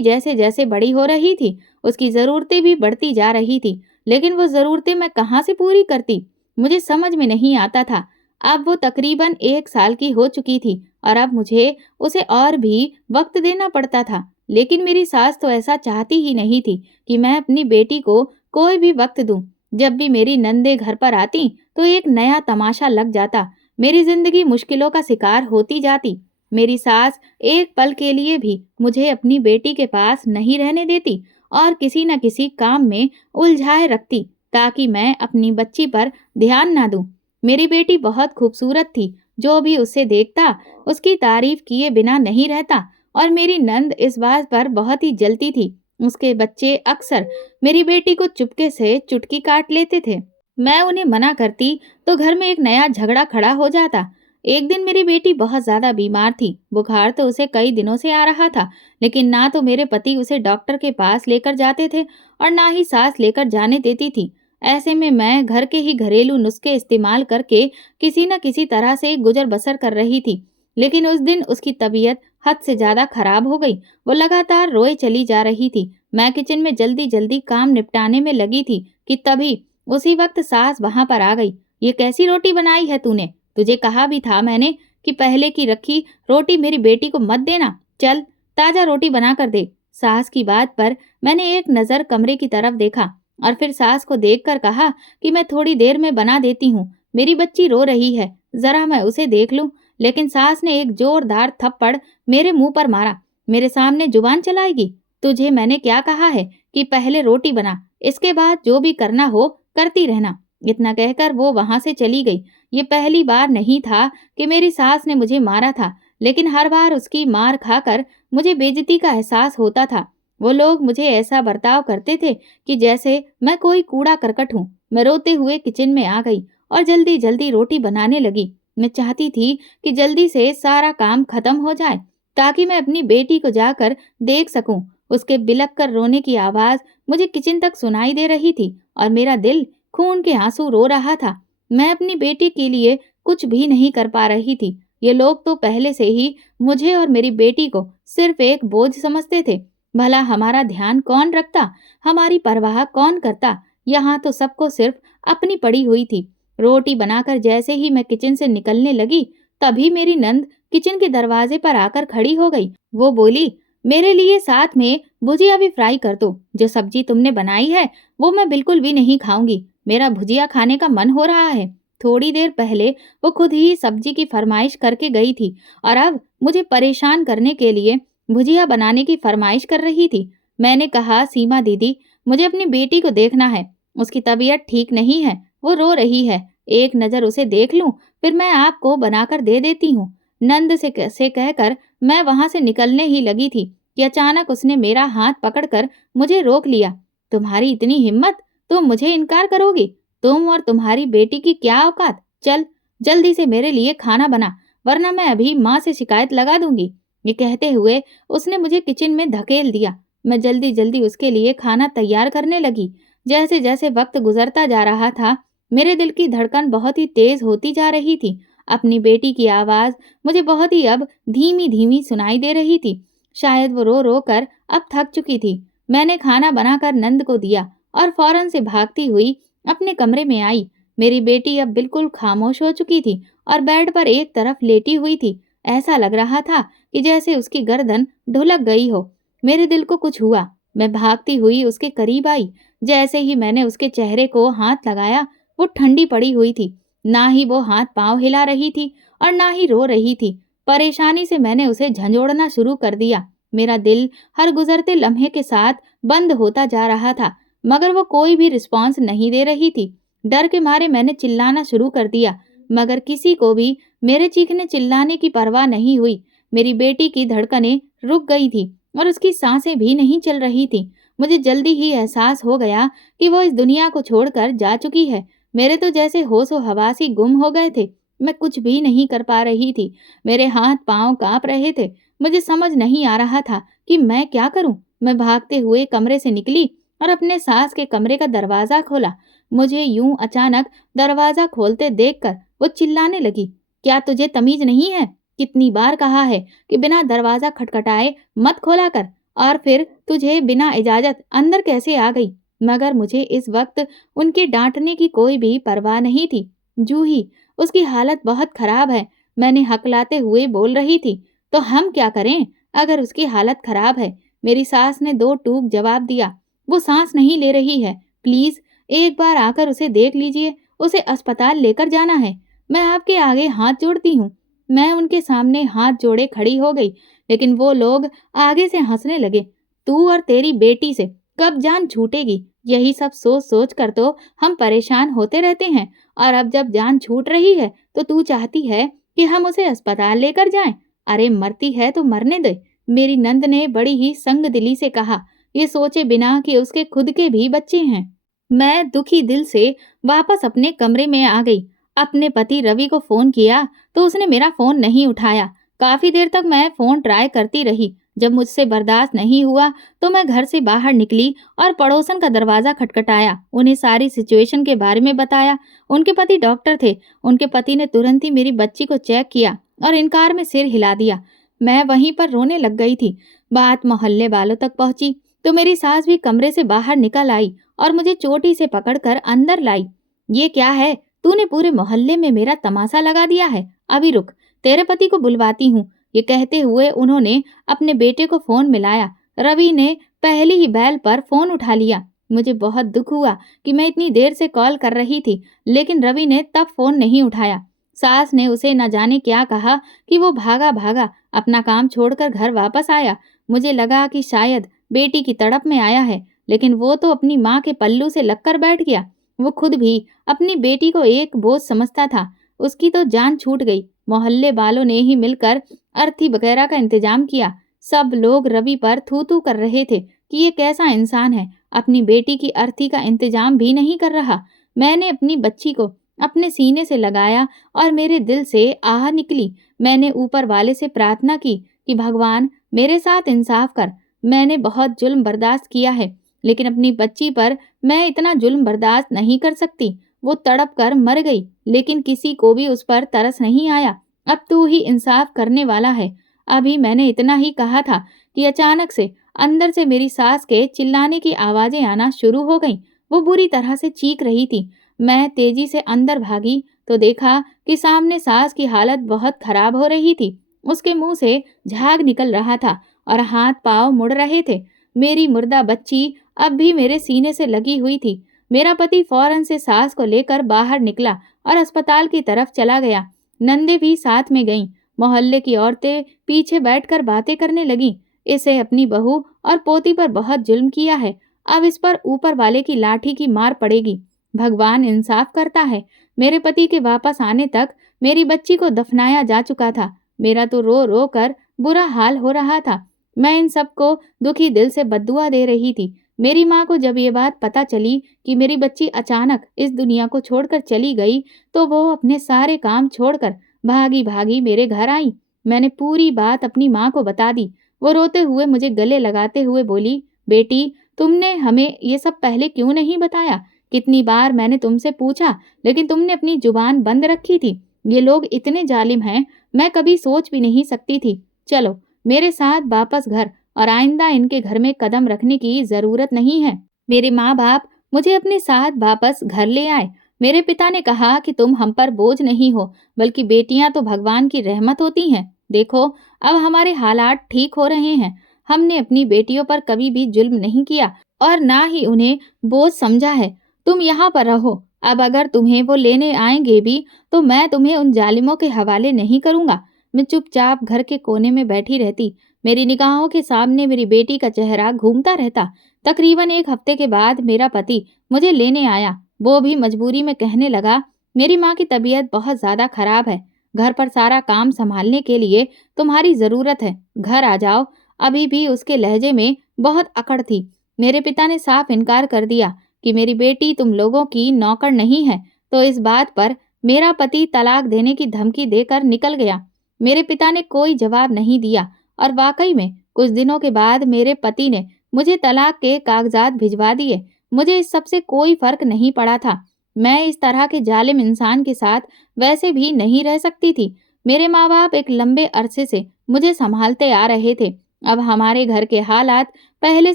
जैसे जैसे बड़ी हो रही थी, उसकी ज़रूरतें भी बढ़ती जा रही थी, लेकिन वो ज़रूरतें मैं कहाँ से पूरी करती, मुझे समझ में नहीं आता था। अब वो तकरीबन 1 साल की हो चुकी थी और अब मुझे उसे और भी वक़्त देना पड़ता था। लेकिन मेरी सास तो ऐसा चाहती ही नहीं थी कि मैं अपनी बेटी को कोई भी वक़्त दूँ। जब भी मेरी नंदें घर पर आतीं, तो एक नया तमाशा लग जाता। मेरी ज़िंदगी मुश्किलों का शिकार होती जाती। मेरी सास एक पल के लिए भी मुझे अपनी बेटी के पास नहीं रहने देती और किसी न किसी काम में उलझाए रखती, ताकि मैं अपनी बच्ची पर ध्यान ना दूँ। मेरी बेटी बहुत खूबसूरत थी, जो भी उसे देखता, उसकी तारीफ़ किए बिना नहीं रहता और मेरी नंद इस बात पर बहुत ही जलती थी। उसके बच्चे अक्सर मेरी बेटी को चुपके से चुटकी काट लेते थे। मैं उन्हें मना करती तो घर में एक नया झगड़ा खड़ा हो जाता। एक दिन मेरी बेटी बहुत ज्यादा बीमार थी। बुखार तो उसे कई दिनों से आ रहा था, लेकिन ना तो मेरे पति उसे डॉक्टर के पास लेकर जाते थे और ना ही सास लेकर जाने देती थी। ऐसे में मैं घर के ही घरेलू नुस्खे इस्तेमाल करके किसी न किसी तरह से गुजर बसर कर रही थी। लेकिन उस दिन उसकी तबीयत हद से ज्यादा खराब हो गई। वो लगातार रोए चली जा रही थी। मैं किचन में जल्दी जल्दी काम निपटाने में लगी थी कि तभी उसी वक्त सास वहां पर आ गई। ये कैसी रोटी बनाई है तूने? तुझे कहा भी था मैंने कि पहले की रखी रोटी मेरी बेटी को मत देना। चल, ताजा रोटी बना कर दे। सास की बात पर मैंने एक नजर कमरे की तरफ देखा और फिर सास को देखकर कहा कि मैं थोड़ी देर में बना देती हूँ। मेरी बच्ची रो रही है, जरा मैं उसे देख लूं। लेकिन सास ने एक जोरदार थप्पड़ मेरे मुंह पर मारा। मेरे सामने जुबान चलाएगी? तुझे मैंने क्या कहा है कि पहले रोटी बना, इसके बाद जो भी करना हो करती रहना। इतना कहकर वो वहां से चली गई। ये पहली बार नहीं था कि मेरी सास ने मुझे मारा था, लेकिन हर बार उसकी मार खाकर मुझे बेइज्जती का एहसास होता था। वो लोग मुझे ऐसा बर्ताव करते थे कि जैसे मैं कोई कूड़ा करकट हूँ। मैं रोते हुए किचन में आ गई और जल्दी जल्दी रोटी बनाने लगी। मैं चाहती थी कि जल्दी से सारा काम खत्म हो जाए, ताकि मैं अपनी बेटी को जाकर देख सकूं। उसके बिलक कर रोने की आवाज मुझे किचन तक सुनाई दे रही थी और मेरा दिल खून के आंसू रो रहा था। मैं अपनी बेटी के लिए कुछ भी नहीं कर पा रही थी। ये लोग तो पहले से ही मुझे और मेरी बेटी को सिर्फ एक बोझ समझते थे। भला हमारा ध्यान कौन रखता, हमारी परवाह कौन करता? यहाँ तो सबको सिर्फ अपनी पड़ी हुई थी। रोटी बनाकर जैसे ही मैं किचन से निकलने लगी, तभी मेरी नंद किचन के दरवाजे पर आकर खड़ी हो गई। वो बोली, मेरे लिए साथ में भुजिया भी फ्राई कर दो। जो सब्जी तुमने बनाई है वो मैं बिल्कुल भी नहीं खाऊंगी। मेरा भुजिया खाने का मन हो रहा है। थोड़ी देर पहले वो खुद ही सब्जी की फरमाइश करके गई थी और अब मुझे परेशान करने के लिए भुजिया बनाने की फरमाइश कर रही थी। मैंने कहा, सीमा दीदी, मुझे अपनी बेटी को देखना है। उसकी तबीयत ठीक नहीं है, वो रो रही है। एक नज़र उसे देख लूं, फिर मैं आपको बनाकर दे देती हूँ। नंद से कहकर मैं वहां से निकलने ही लगी थी कि अचानक उसने मेरा हाथ पकड़कर मुझे रोक लिया। तुम्हारी इतनी हिम्मत, तुम मुझे इनकार करोगी? तुम और तुम्हारी बेटी की क्या औकात? चल, जल्दी से मेरे लिए खाना बना, वरना मैं अभी माँ से शिकायत लगा दूंगी। ये कहते हुए उसने मुझे किचन में धकेल दिया। मैं जल्दी जल्दी उसके लिए खाना तैयार करने लगी। जैसे जैसे वक्त गुजरता जा रहा था, मेरे दिल की धड़कन बहुत ही तेज होती जा रही थी। अपनी बेटी की आवाज मुझे बहुत ही अब धीमी धीमी सुनाई दे रही थी। शायद वो रो रो कर अब थक चुकी थी। मैंने खाना बनाकर नंद को दिया और फौरन से भागती हुई अपने कमरे में आई। मेरी बेटी अब बिल्कुल खामोश हो चुकी थी और बेड पर एक तरफ लेटी हुई थी। ऐसा लग रहा था कि जैसे उसकी गर्दन ढुलक गई हो। मेरे दिल को कुछ हुआ। मैं भागती हुई उसके करीब आई। जैसे ही मैंने उसके चेहरे को हाथ लगाया, वो ठंडी पड़ी हुई थी। ना ही वो हाथ पांव हिला रही थी और ना ही रो रही थी। परेशानी से मैंने उसे झंझोड़ना शुरू कर दिया। मेरा दिल हर गुजरते लम्हे के साथ बंद होता जा रहा था, मगर वो कोई भी रिस्पॉन्स नहीं दे रही थी। डर के मारे मैंने चिल्लाना शुरू कर दिया, मगर किसी को भी मेरे चीखने चिल्लाने की परवाह नहीं हुई। मेरी बेटी की धड़कनें रुक गई थी और उसकी सांसें भी नहीं चल रही थी। मुझे जल्दी ही एहसास हो गया कि वो इस दुनिया को छोड़कर जा चुकी है। मेरे तो जैसे होश व हवास ही गुम हो गए थे। मैं कुछ भी नहीं कर पा रही थी। मेरे हाथ पांव कांप रहे थे। मुझे समझ नहीं आ रहा था कि मैं क्या करूं। मैं भागते हुए कमरे से निकली और अपने सास के कमरे का दरवाजा खोला। मुझे यूं अचानक दरवाजा खोलते देखकर वो चिल्लाने लगी, क्या तुझे तमीज नहीं है? कितनी बार कहा है कि बिना दरवाजा खटखटाए मत खोला कर, और फिर तुझे बिना इजाजत अंदर कैसे आ गई? मगर मुझे इस वक्त उनके डांटने की कोई भी परवाह नहीं थी। जूही, उसकी हालत बहुत खराब है, मैंने हकलाते हुए बोल रही थी। तो हम क्या करें अगर उसकी हालत खराब है? मेरी सास ने दो टूक जवाब दिया। वो सांस नहीं ले रही है, प्लीज एक बार आकर उसे देख लीजिए, उसे अस्पताल लेकर जाना है। मैं आपके आगे हाथ जोड़ती हूँ। मैं उनके सामने हाथ जोड़े खड़ी हो गई, लेकिन वो लोग आगे से हंसने लगे। तू और तेरी बेटी से कब जान छूटेगी, यही सब सोच सोच कर तो हम परेशान होते रहते हैं, और अब जब जान छूट रही है तो तू चाहती है कि हम उसे अस्पताल लेकर जाएं। अरे मरती है तो मरने दे, मेरी नंद ने बड़ी ही संगदिली से कहा, ये सोचे बिना कि उसके खुद के भी बच्चे हैं। मैं दुखी दिल से वापस अपने कमरे में आ गई। अपने पति रवि को फोन किया तो उसने मेरा फोन नहीं उठाया। काफी देर तक मैं फोन ट्राई करती रही। जब मुझसे बर्दाश्त नहीं हुआ तो मैं घर से बाहर निकली और पड़ोसन का दरवाजा खटखटाया, उन्हें सारी सिचुएशन के बारे में बताया। उनके पति डॉक्टर थे। उनके पति ने तुरंत ही मेरी बच्ची को चेक किया और इनकार में सिर हिला दिया। मैं वहीं पर रोने लग गई थी। बात मोहल्ले वालों तक पहुंची तो मेरी सास भी कमरे से बाहर निकल आई और मुझे चोटी से पकड़कर अंदर लाई। ये क्या है? तूने पूरे मोहल्ले में मेरा तमाशा लगा दिया है। अभी रुक, तेरे पति को बुलवाती हूँ। ये कहते हुए उन्होंने अपने बेटे को फोन मिलाया। रवि ने पहली ही बैल पर फोन उठा लिया। मुझे बहुत दुख हुआ कि मैं इतनी देर से कॉल कर रही थी, लेकिन रवि ने तब फोन नहीं उठाया। सास ने उसे न जाने क्या कहा कि वो भागा भागा अपना काम छोड़कर घर वापस आया। मुझे लगा कि शायद बेटी की तड़प में आया है, लेकिन वो तो अपनी माँ के पल्लू से लगकर बैठ गया। वो खुद भी अपनी बेटी को एक बोझ समझता था। उसकी तो जान छूट गई। मोहल्ले वालों ने ही मिलकर अर्थी वगैरह का इंतजाम किया। सब लोग रवि पर थू थू कर रहे थे कि ये कैसा इंसान है, अपनी बेटी की अर्थी का इंतजाम भी नहीं कर रहा। मैंने अपनी बच्ची को अपने सीने से लगाया और मेरे दिल से आह निकली। मैंने ऊपर वाले से प्रार्थना की कि भगवान मेरे साथ इंसाफ कर। मैंने बहुत जुल्म बर्दाश्त किया है, लेकिन अपनी बच्ची पर मैं इतना जुल्म बर्दाश्त नहीं कर सकती। वो तड़प कर मर गई, लेकिन किसी को भी उस पर तरस नहीं आया। अब तू ही इंसाफ करने वाला है। अभी मैंने इतना ही कहा था कि अचानक से अंदर से मेरी सास के चिल्लाने की आवाजें आना शुरू हो गईं। वो बुरी तरह से चीख रही थी। मैं तेजी से अंदर भागी तो देखा कि सामने सास की हालत बहुत खराब हो रही थी। उसके मुंह से झाग निकल रहा था और हाथ पांव मुड़ रहे थे। मेरी मुर्दा बच्ची अब भी मेरे सीने से लगी हुई थी। मेरा पति फौरन से सास को लेकर बाहर निकला और अस्पताल की तरफ चला गया। नंदे भी साथ में गईं। मोहल्ले की औरतें पीछे बैठकर बातें करने लगीं। इसे अपनी बहू और पोती पर बहुत जुल्म किया है, अब इस पर ऊपर वाले की लाठी की मार पड़ेगी। भगवान इंसाफ करता है। मेरे पति के वापस आने तक मेरी बच्ची को दफनाया जा चुका था। मेरा तो रो रो कर बुरा हाल हो रहा था। मैं इन सबको दुखी दिल से बद्दुआ दे रही थी। मेरी माँ को जब ये बात पता चली कि मेरी बच्ची अचानक इस दुनिया को छोड़कर चली गई, तो वो अपने सारे काम छोड़कर भागी भागी मेरे घर आई। मैंने पूरी बात अपनी माँ को बता दी। वो रोते हुए मुझे गले लगाते हुए बोली, बेटी, तुमने हमें ये सब पहले क्यों नहीं बताया? कितनी बार मैंने तुमसे पूछा, लेकिन तुमने अपनी जुबान बंद रखी थी। ये लोग इतने जालिम हैं, मैं कभी सोच भी नहीं सकती थी। चलो मेरे साथ वापस घर, और आइंदा इनके घर में कदम रखने की जरूरत नहीं है। मेरे माँ बाप मुझे अपने साथ वापस घर ले आए। मेरे पिता ने कहा कि तुम हम पर बोझ नहीं हो, बल्कि बेटियां तो भगवान की रहमत होती हैं। देखो, अब हमारे हालात ठीक हो रहे हैं। हमने अपनी बेटियों पर कभी भी जुल्म नहीं किया और ना ही उन्हें बोझ समझा है। तुम यहाँ पर रहो। अब अगर तुम्हें वो लेने आएंगे भी तो मैं तुम्हें उन जालिमों के हवाले नहीं करूंगा। मैं चुपचाप घर के कोने में बैठी रहती। मेरी निगाहों के सामने मेरी बेटी का चेहरा घूमता रहता। तकरीबन एक हफ्ते के बाद मेरा पति मुझे लेने आया। वो भी मजबूरी में कहने लगा, मेरी माँ की तबीयत बहुत ज्यादा खराब है। घर पर सारा काम संभालने के लिए तुम्हारी जरूरत है। घर आ जाओ। अभी भी उसके लहजे में बहुत अकड़ थी। मेरे पिता ने साफ इनकार कर दिया कि मेरी बेटी तुम लोगों की नौकर नहीं है। तो इस बात पर मेरा पति तलाक देने की धमकी देकर निकल गया। मेरे पिता ने कोई जवाब नहीं दिया, और वाकई में कुछ दिनों के बाद मेरे पति ने मुझे तलाक के कागजात भिजवा दिए। मुझे इस सब से कोई फर्क नहीं पड़ा था। मैं इस तरह के जालिम इंसान के साथ वैसे भी नहीं रह सकती थी। मेरे माँ-बाप एक लंबे अरसे से मुझे सँभालते आ रहे थे। अब हमारे घर के हालात पहले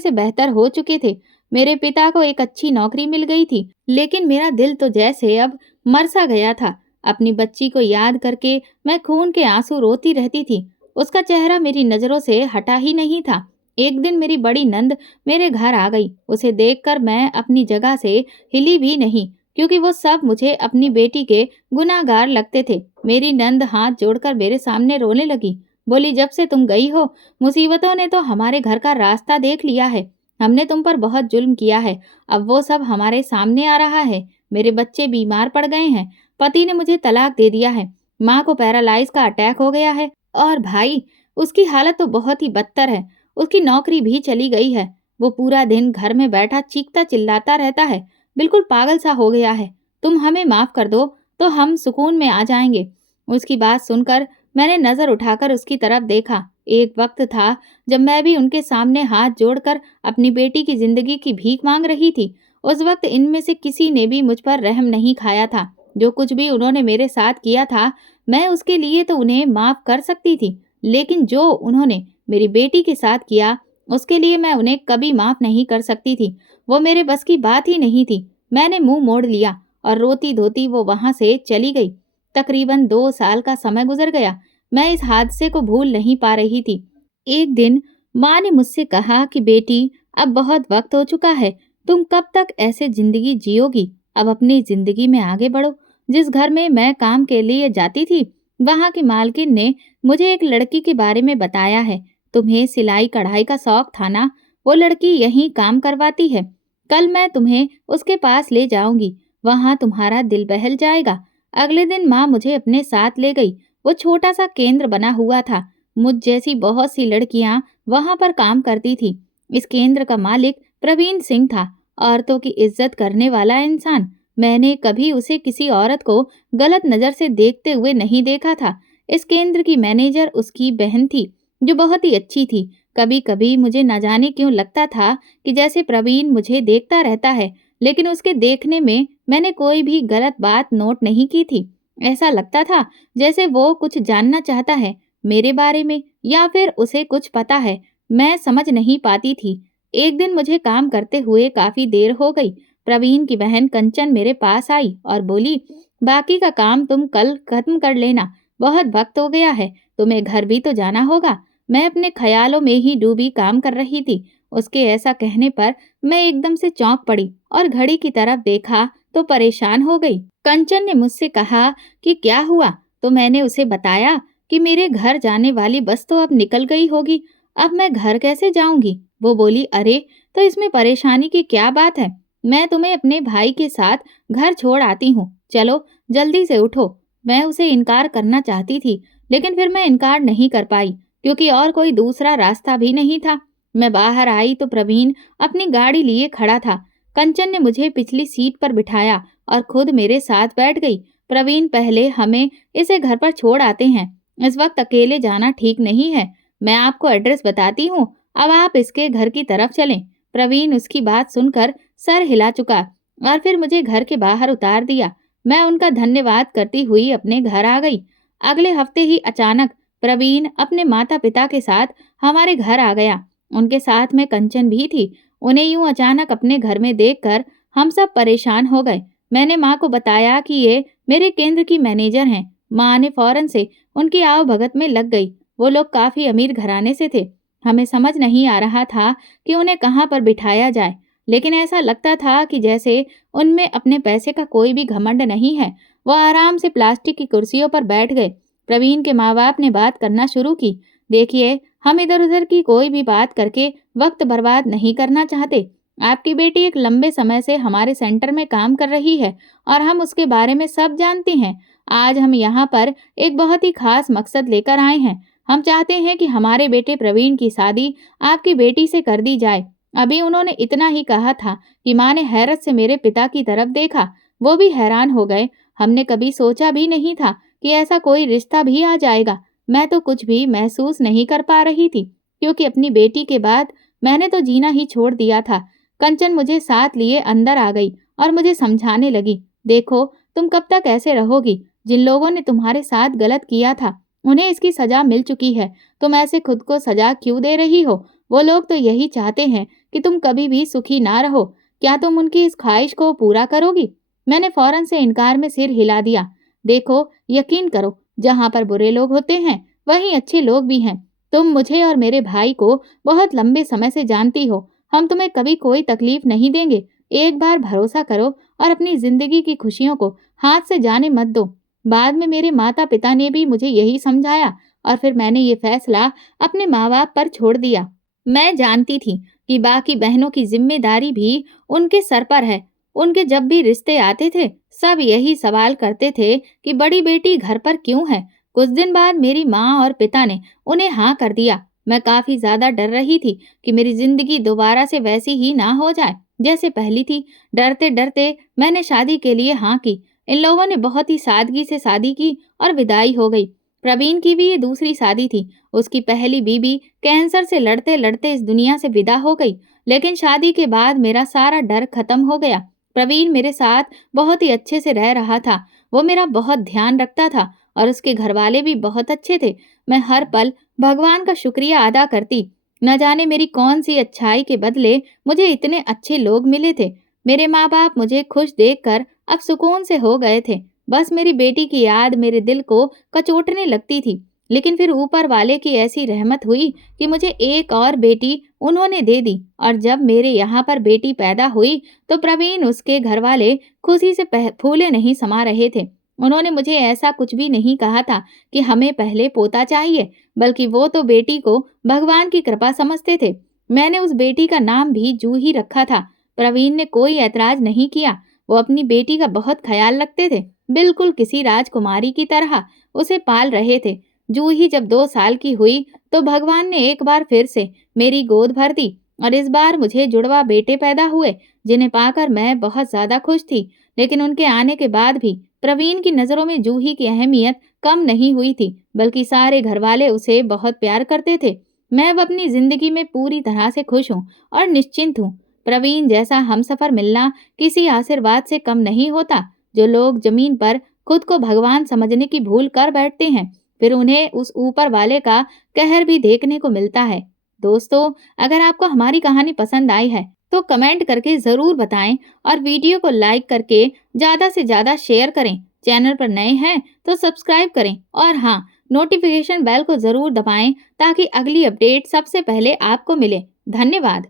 से बेहतर हो चुके थे। मेरे पिता को एक अच्छी नौकरी मिल गई थी, लेकिन मेरा दिल तो जैसे अब मर सा गया था। अपनी बच्ची को याद करके मैं खून के आंसू रोती रहती थी। उसका चेहरा मेरी नज़रों से हटा ही नहीं था। एक दिन मेरी बड़ी नंद मेरे घर आ गई। उसे देखकर मैं अपनी जगह से हिली भी नहीं, क्योंकि वो सब मुझे अपनी बेटी के गुनाहगार लगते थे। मेरी नंद हाथ जोड़कर मेरे सामने रोने लगी। बोली, जब से तुम गई हो, मुसीबतों ने तो हमारे घर का रास्ता देख लिया है। हमने तुम पर बहुत जुल्म किया है। अब वो सब हमारे सामने आ रहा है। मेरे बच्चे बीमार पड़ गए हैं। पति ने मुझे तलाक दे दिया है। माँ को पैरालाइज का अटैक हो गया है। और भाई, उसकी हालत तो बहुत ही बदतर है। उसकी नौकरी भी चली गई है। वो पूरा दिन घर में बैठा चीखता चिल्लाता रहता है। बिल्कुल पागल सा हो गया है। तुम हमें माफ कर दो तो हम सुकून में आ जाएंगे। उसकी बात सुनकर मैंने नजर उठाकर उसकी तरफ देखा। एक वक्त था जब मैं भी उनके सामने हाथ जोड़कर अपनी बेटी की जिंदगी की भीख मांग रही थी। उस वक्त इनमें से किसी ने भी मुझ पर रहम नहीं खाया था। जो कुछ भी उन्होंने मेरे साथ किया था, मैं उसके लिए तो उन्हें माफ कर सकती थी, लेकिन जो उन्होंने मेरी बेटी के साथ किया, उसके लिए मैं उन्हें कभी माफ नहीं कर सकती थी। वो मेरे बस की बात ही नहीं थी। मैंने मुंह मोड़ लिया और रोती धोती वो वहां से चली गई। तकरीबन 2 साल का समय गुजर गया। मैं इस हादसे को भूल नहीं पा रही थी। एक दिन माँ ने मुझसे कहा कि बेटी, अब बहुत वक्त हो चुका है। तुम कब तक ऐसे जिंदगी जियोगी? अब अपनी जिंदगी में आगे बढ़ो। जिस घर में मैं काम के लिए जाती थी, वहां की मालकिन ने मुझे एक लड़की के बारे में बताया है। तुम्हें सिलाई कढ़ाई का शौक था ना? वो लड़की यहीं काम करवाती है। कल मैं तुम्हें उसके पास ले जाऊंगी। वहां तुम्हारा दिल बहल जाएगा। अगले दिन माँ मुझे अपने साथ ले गई। वो छोटा सा केंद्र बना हुआ था। मुझ जैसी बहुत सी लड़कियां वहां पर काम करती थी। इस केंद्र का मालिक प्रवीण सिंह था। औरतों की इज्जत करने वाला इंसान। मैंने कभी उसे किसी औरत को गलत नजर से देखते हुए नहीं देखा था। इस केंद्र की मैनेजर उसकी बहन थी, जो बहुत ही अच्छी थी। कभी कभी मुझे न जाने क्यों लगता था कि जैसे प्रवीण मुझे देखता रहता है, लेकिन उसके देखने में मैंने कोई भी गलत बात नोट नहीं की थी। ऐसा लगता था जैसे वो कुछ जानना चाहता है मेरे बारे में, या फिर उसे कुछ पता है। मैं समझ नहीं पाती थी। एक दिन मुझे काम करते हुए काफी देर हो गई। प्रवीण की बहन कंचन मेरे पास आई और बोली, बाकी का काम तुम कल खत्म कर लेना। बहुत वक्त हो गया है, तुम्हें घर भी तो जाना होगा। मैं अपने ख्यालों में ही डूबी काम कर रही थी। उसके ऐसा कहने पर मैं एकदम से चौंक पड़ी और घड़ी की तरफ देखा तो परेशान हो गई। कंचन ने मुझसे कहा कि क्या हुआ, तो मैंने उसे बताया कि मेरे घर जाने वाली बस तो अब निकल गई होगी। अब मैं घर कैसे जाऊंगी? वो बोली, अरे, तो इसमें परेशानी की क्या बात है? मैं तुम्हें अपने भाई के साथ घर छोड़ आती हूँ। चलो, जल्दी से उठो। मैं उसे इनकार करना चाहती थी, लेकिन फिर मैं इनकार नहीं कर पाई, क्योंकि और कोई दूसरा रास्ता भी नहीं था। मैं बाहर आई तो प्रवीण अपनी गाड़ी लिए खड़ा था। कंचन ने मुझे पिछली सीट पर बिठाया और खुद मेरे साथ बैठ गई। प्रवीण, पहले हमें इसे घर पर छोड़ आते हैं। इस वक्त अकेले जाना ठीक नहीं है। मैं आपको एड्रेस बताती हूँ, अब आप इसके घर की तरफ चलें। प्रवीण उसकी बात सुनकर सर हिला चुका और फिर मुझे घर के बाहर उतार दिया। मैं उनका धन्यवाद करती हुई अपने घर आ गई। अगले हफ्ते ही अचानक प्रवीण अपने माता पिता के साथ हमारे घर आ गया। उनके साथ में कंचन भी थी। उन्हें यूं अचानक अपने घर में देखकर हम सब परेशान हो गए। मैंने माँ को बताया कि ये मेरे केंद्र की मैनेजर हैं। माँ ने फौरन से उनकी आव भगत में लग गई। वो लोग काफी अमीर घराने से थे। हमें समझ नहीं आ रहा था कि उन्हें कहाँ पर बिठाया जाए, लेकिन ऐसा लगता था कि जैसे उनमें अपने पैसे का कोई भी घमंड नहीं है। वो आराम से प्लास्टिक की कुर्सियों पर बैठ गए। प्रवीण के माँ बाप ने बात करना शुरू की। देखिए, हम इधर उधर की कोई भी बात करके वक्त बर्बाद नहीं करना चाहते। आपकी बेटी एक लंबे समय से हमारे सेंटर में काम कर रही है और हम उसके बारे में सब जानते हैं। आज हम यहाँ पर एक बहुत ही खास मकसद लेकर आए हैं। हम चाहते हैं कि हमारे बेटे प्रवीण की शादी आपकी बेटी से कर दी जाए। अभी उन्होंने इतना ही कहा था कि माँ ने हैरत से मेरे पिता की तरफ देखा। वो भी हैरान हो गए। हमने कभी सोचा भी नहीं था कि ऐसा कोई रिश्ता भी आ जाएगा। मैं तो कुछ भी महसूस नहीं कर पा रही थी, क्योंकि अपनी बेटी के बाद मैंने तो जीना ही छोड़ दिया था। कंचन मुझे साथ लिए अंदर आ गई और मुझे समझाने लगी। देखो, तुम कब तक ऐसे रहोगी? जिन लोगों ने तुम्हारे साथ गलत किया था, उन्हें इसकी सज़ा मिल चुकी है। तुम ऐसे खुद को सज़ा क्यों दे रही हो? वो लोग तो यही चाहते हैं कि तुम कभी भी सुखी ना रहो। क्या तुम उनकी इस ख्वाहिश को पूरा करोगी? मैंने फ़ौरन से इनकार में सिर हिला दिया। देखो, यकीन करो, जहाँ पर बुरे लोग होते हैं, वहीं अच्छे लोग भी हैं। तुम मुझे और मेरे भाई को बहुत लंबे समय से जानती हो। हम तुम्हें कभी कोई तकलीफ नहीं देंगे। एक बार भरोसा करो और अपनी ज़िंदगी की खुशियों को हाथ से जाने मत दो। बाद में मेरे माता-पिता ने भी मुझे यही समझाया और फिर मैंने ये फ़ैसला अपने माँ-बाप पर छोड़ दिया। मैं जानती थी कि बाकी बहनों की ज़िम्मेदारी भी उनके सर पर है। उनके जब भी रिश्ते आते थे, सब यही सवाल करते थे कि बड़ी बेटी घर पर क्यों है? कुछ दिन बाद मेरी माँ और पिता ने उन्हें हाँ कर दिया। मैं काफ़ी ज़्यादा डर रही थी कि मेरी ज़िंदगी दोबारा से वैसी ही ना हो जाए, जैसे पहली थी। डरते-डरते मैंने शादी के लिए हाँ की। इन लोगों ने बहुत ही सादगी से शादी की और विदाई हो गई। प्रवीण की भी ये दूसरी शादी थी। उसकी पहली बीवी कैंसर से लड़ते-लड़ते इस दुनिया से विदा हो गई। लेकिन शादी के बाद मेरा सारा डर खत्म हो गया। प्रवीण मेरे साथ बहुत ही अच्छे से रह रहा था। वो मेरा बहुत ध्यान रखता था और उसके घरवाले भी बहुत अच्छे थे। मैं हर पल भगवान का शुक्रिया अदा करती। न जाने मेरी कौन सी अच्छाई के बदले मुझे इतने अच्छे लोग मिले थे। मेरे माँ-बाप मुझे खुश देखकर अब सुकून से हो गए थे। बस मेरी बेटी की याद मेरे दिल को कचोटने लगती थी। लेकिन फिर ऊपर वाले की ऐसी रहमत हुई कि मुझे एक और बेटी उन्होंने दे दी और जब मेरे यहाँ पर बेटी पैदा हुई तो प्रवीण उसके घरवाले खुशी से फूले नहीं समा रहे थे। उन्होंने मुझे ऐसा कुछ भी नहीं कहा था कि हमें पहले पोता चाहिए, बल्कि वो तो बेटी को भगवान की कृपा समझते थे। मैंने उस बेटी का नाम भी जूही रखा था। प्रवीण ने कोई ऐतराज नहीं किया। वो अपनी बेटी का बहुत ख्याल रखते थे, बिल्कुल किसी राजकुमारी की तरह उसे पाल रहे थे। जूही जब 2 साल की हुई तो भगवान ने एक बार फिर से मेरी गोद भर दी और इस बार मुझे जुड़वा बेटे पैदा हुए, जिन्हें पाकर मैं बहुत ज्यादा खुश थी। लेकिन उनके आने के बाद भी प्रवीण की नजरों में जूही की अहमियत कम नहीं हुई थी, बल्कि सारे घरवाले उसे बहुत प्यार करते थे। मैं अब अपनी जिंदगी में पूरी तरह से खुश हूँ और निश्चिंत हूँ। प्रवीण जैसा हमसफर मिलना किसी आशीर्वाद से कम नहीं होता। जो लोग जमीन पर खुद को भगवान समझने की भूल कर बैठते हैं, फिर उन्हें उस ऊपर वाले का कहर भी देखने को मिलता है। दोस्तों, अगर आपको हमारी कहानी पसंद आई है तो कमेंट करके ज़रूर बताएं और वीडियो को लाइक करके ज़्यादा से ज़्यादा शेयर करें। चैनल पर नए हैं तो सब्सक्राइब करें और हाँ, नोटिफिकेशन बेल को ज़रूर दबाएं ताकि अगली अपडेट सबसे पहले आपको मिले। धन्यवाद।